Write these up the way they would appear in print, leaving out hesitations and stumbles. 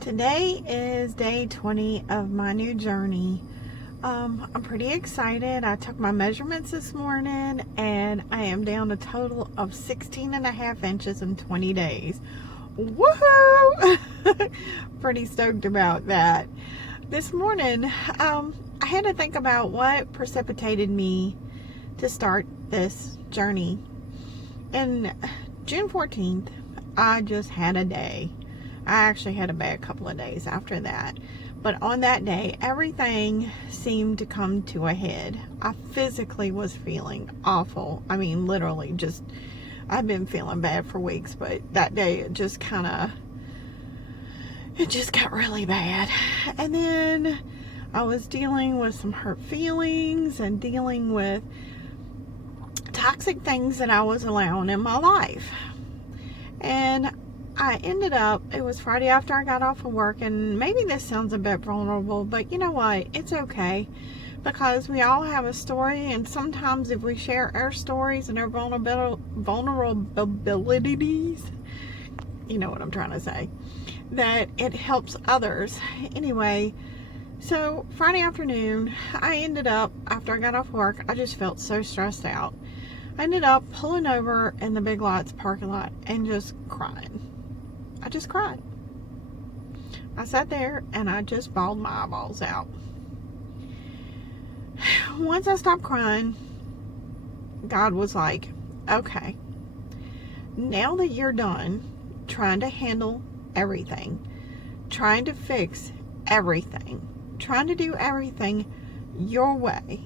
Today is day 20 of my new journey. I'm pretty excited. I took my measurements this morning and I am down a total of 16.5 inches in 20 days. Woohoo! Pretty stoked about that. This morning, I had to think about what precipitated me to start this journey. And June 14th, I just had a day. I actually had a bad couple of days after that. But on that day, everything seemed to come to a head. I physically was feeling awful. I mean, literally just, I've been feeling bad for weeks, but that day it just got really bad. And then I was dealing with some hurt feelings and dealing with toxic things that I was allowing in my life. And I ended up, it was Friday after I got off of work, and maybe this sounds a bit vulnerable, but you know what? It's okay, because we all have a story, and sometimes if we share our stories and our vulnerabilities, you know what I'm trying to say, that it helps others. Anyway, so Friday afternoon, I ended up, after I got off work, I just felt so stressed out. I ended up pulling over in the Big Lots parking lot and just crying. I just cried. I sat there and I just bawled my eyeballs out. Once I stopped crying, God was like, okay, now that you're done trying to handle everything, trying to fix everything, trying to do everything your way,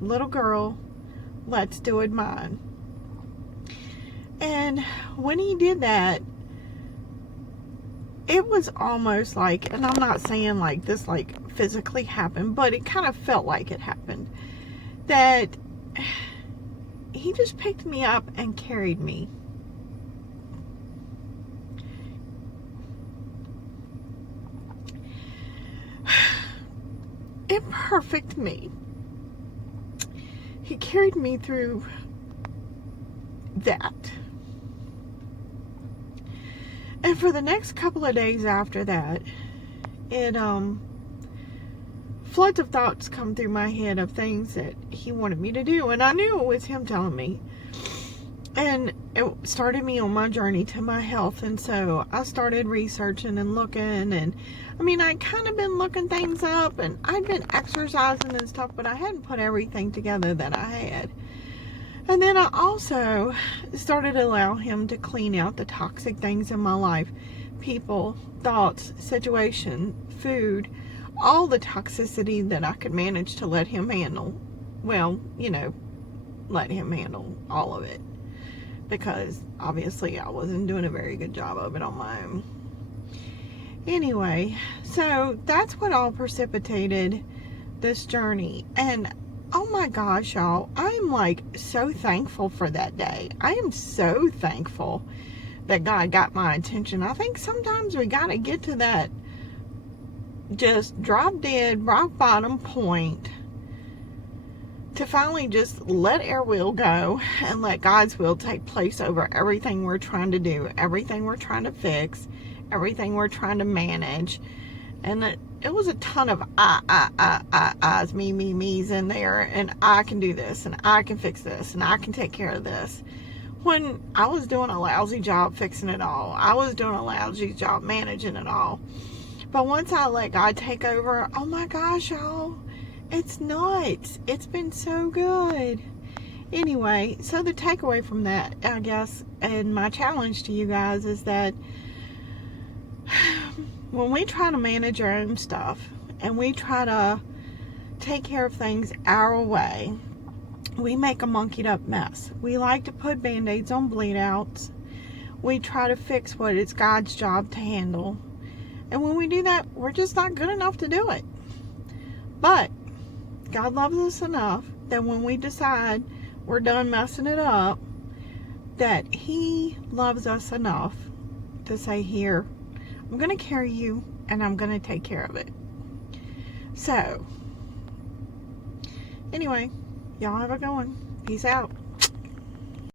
little girl, let's do it mine. And when he did that, it was almost like, and I'm not saying like this like physically happened, but it kind of felt like it happened, that he just picked me up and carried me. Imperfect me. He carried me through that. And for the next couple of days after that, it floods of thoughts come through my head of things that he wanted me to do, and I knew it was him telling me. And it started me on my journey to my health, and so I started researching and looking, and I mean, I kind of been looking things up, and I'd been exercising and stuff, but I hadn't put everything together that I had. And then I also started to allow him to clean out the toxic things in my life. People, thoughts, situation, food, all the toxicity that I could manage to let him handle. Well, you know, let him handle all of it. Because obviously I wasn't doing a very good job of it on my own. Anyway, so that's what all precipitated this journey. And oh my gosh, y'all, I'm like so thankful for that day. I am so thankful that God got my attention. I think sometimes we got to get to that just drop dead, rock bottom point to finally just let our will go and let God's will take place over everything we're trying to do, everything we're trying to fix, everything we're trying to manage. And it was a ton of I's, me's in there, and I can do this, and I can fix this, and I can take care of this. When I was doing a lousy job fixing it all, I was doing a lousy job managing it all. But once I let God take over, oh my gosh, y'all, it's nuts. It's been so good. Anyway, so the takeaway from that, I guess, and my challenge to you guys is that when we try to manage our own stuff and we try to take care of things our way, we make a monkeyed up mess. We like to put band-aids on bleed outs. We try to fix what it's God's job to handle. And when we do that, we're just not good enough to do it. But God loves us enough that when we decide we're done messing it up, that He loves us enough to say, here, I'm going to carry you, and I'm going to take care of it. So, anyway, y'all have a good one. Peace out.